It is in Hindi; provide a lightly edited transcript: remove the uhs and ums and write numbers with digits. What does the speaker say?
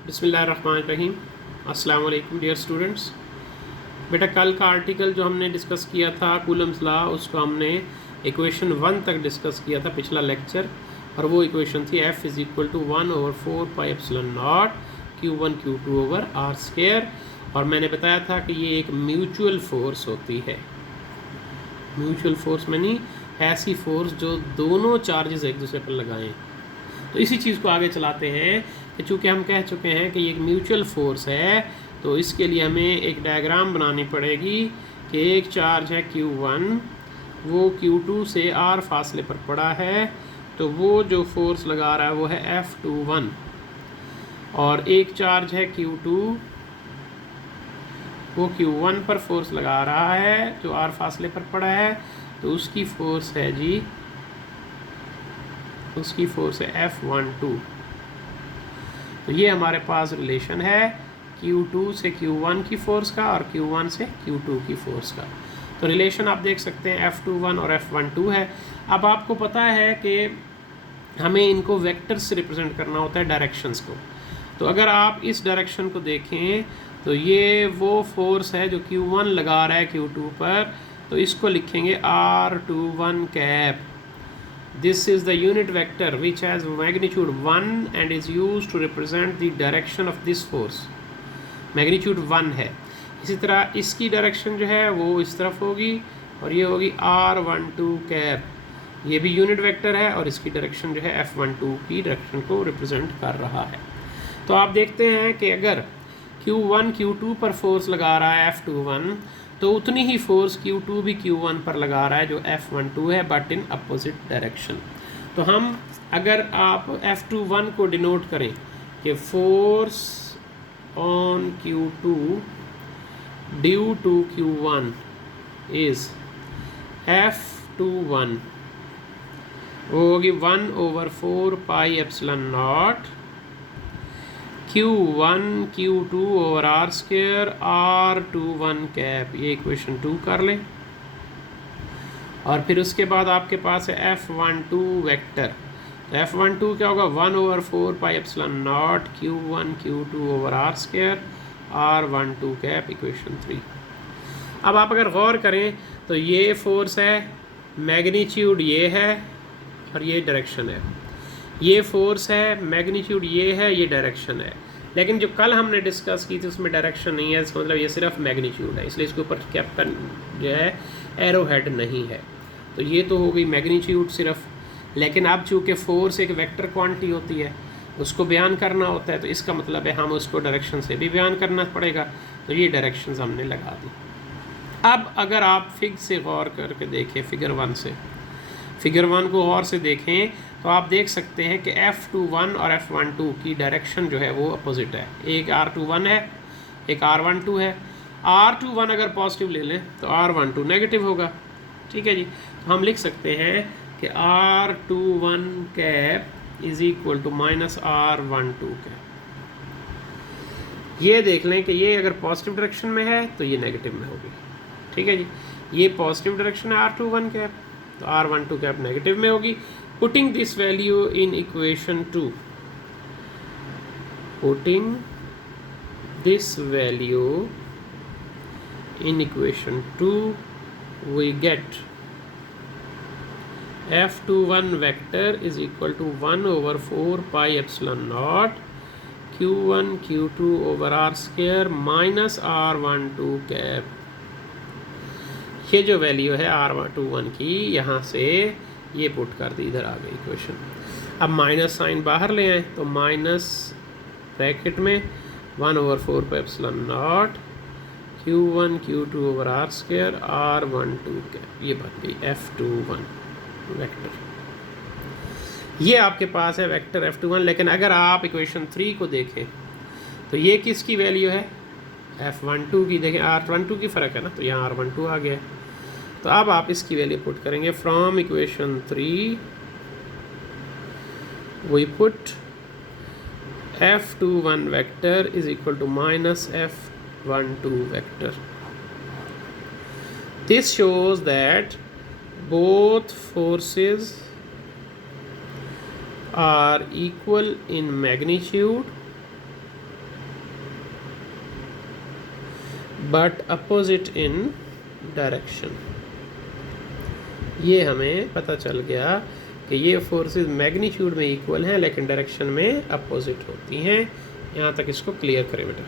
बिस्मिल्लाहिर्रहमानिर्रहीम। अस्सलाम वालेकुम डियर स्टूडेंट्स। बेटा कल का आर्टिकल जो हमने डिस्कस किया था कूलम्स लॉ, उसको हमने इक्वेशन 1 तक डिस्कस किया था पिछला लेक्चर, और वो इक्वेशन थी F is equal to 1/4 pi epsilon not Q1 Q2 over are square. और मैंने बताया था कि ये एक म्यूचुअल फोर्स होती है। म्यूचुअल फोर्स यानी ऐसी फोर्स जो दोनों चार्जेस एक दूसरे पर लगाएं। तो इसी चीज़ को आगे चलाते हैं कि चूँकि हम कह चुके हैं कि ये एक म्यूचुअल फोर्स है, तो इसके लिए हमें एक डायग्राम बनानी पड़ेगी कि एक चार्ज है Q1, वो Q2 से R फासले पर पड़ा है, तो वो जो फोर्स लगा रहा है वो है F21। और एक चार्ज है Q2, वो Q1 पर फोर्स लगा रहा है जो R फासले पर पड़ा है, तो उसकी फोर्स है जी, उसकी फोर्स है F12। तो ये हमारे पास रिलेशन है Q2 से Q1 की फोर्स का और Q1 से Q2 की फोर्स का। तो रिलेशन आप देख सकते हैं F21 और F12 है। अब आपको पता है कि हमें इनको वेक्टर्स से रिप्रेजेंट करना होता है, डायरेक्शंस को। तो अगर आप इस डायरेक्शन को देखें तो ये वो फोर्स है जो Q1 लगा रहा है Q2 पर, तो इसको लिखेंगे R21 cap. This is the unit vector which has magnitude 1 and is used to represent the direction of this force. Magnitude 1 है। इसी तरह इसकी डायरेक्शन जो है वो इस तरफ होगी और ये होगी R12 कैप। ये भी यूनिट वेक्टर है और इसकी डायरेक्शन जो है F12 की डायरेक्शन को रिप्रेजेंट कर रहा है। तो आप देखते हैं कि अगर Q1 Q2 पर फोर्स लगा रहा है F21, तो उतनी ही फोर्स Q2 भी Q1 पर लगा रहा है जो F12 है, बट इन अपोजिट डायरेक्शन। तो हम अगर आप F21 को डिनोट करें कि force on Q2 due to Q1 is F21, वो होगी 1/4 pi epsilon not Q1 Q2 over are square R21 cap. ये इक्वेशन 2 कर लें। और फिर उसके बाद आपके पास है F12 वेक्टर। तो F12 क्या होगा, 1/4 pi epsilon not Q1 Q2 over are square R12 cap, equation 3। अब आप अगर गौर करें तो ये फोर्स है, मैग्नीट्यूड ये है और ये डायरेक्शन है। ये फोर्स है, मैग्नीट्यूड ये है, ये डायरेक्शन है। लेकिन जो कल हमने डिस्कस की थी उसमें डायरेक्शन नहीं है, इसका मतलब ये सिर्फ मैग्नीट्यूड है, इसलिए इसके ऊपर कैप्टन जो है एरो हेड नहीं है। तो ये तो हो गई मैग्नीट्यूड सिर्फ। लेकिन अब चूँकि फोर्स एक वेक्टर क्वांटिटी होती है, उसको बयान करना होता है, तो इसका मतलब है हम उसको डायरेक्शन से भी बयान करना पड़ेगा। तो ये डायरेक्शंस हमने लगा दी। अब अगर आप फिग से गौर करके देखें, फिगर 1 से, फिगर 1 को गौर से देखें तो आप देख सकते हैं कि F21 और F12 की डायरेक्शन जो है वो अपोजिट है। एक R21 है, एक R12 है। R21 अगर पॉजिटिव ले लें तो R12 नेगेटिव होगा। ठीक है जी। तो हम लिख सकते हैं कि R21 cap is equal to minus R12 cap. ये देख लें कि ये अगर पॉजिटिव डायरेक्शन में है तो ये नेगेटिव में होगी। ठीक है जी। ये पॉजिटिव डायरेक्शन है R21 कैप, तो R12 कैप नेगेटिव में होगी। Putting this value in equation 2, putting this value in equation 2, we get F21 vector is equal to 1/4 pi epsilon naught Q1 Q2 over R square minus R12 cap। ये जो वैल्यू है R21 की, यहाँ से ये पुट कर दी, इधर आ गई इक्वेशन। अब माइनस साइन बाहर ले आए तो माइनस ब्रैकेट में 1/4 pi epsilon not Q1 Q2 over are square R12 cap. ये बन गई F21 वेक्टर। ये आपके पास है वेक्टर F21। लेकिन अगर आप इक्वेशन 3 को देखें तो ये किसकी वैल्यू है, F12 की। देखें R12 की फ़र्क है ना, तो यहाँ R12 आ गया। तो अब आप इसकी वैल्यू पुट करेंगे from equation 3 we put F21 vector is equal to minus F12 vector. This shows that both forces are equal in magnitude but opposite in direction. ये हमें पता चल गया कि ये फोर्सेस मैग्नीट्यूड में इक्वल हैं लेकिन डायरेक्शन में अपोजिट होती हैं। यहाँ तक इसको क्लियर करें बेटा।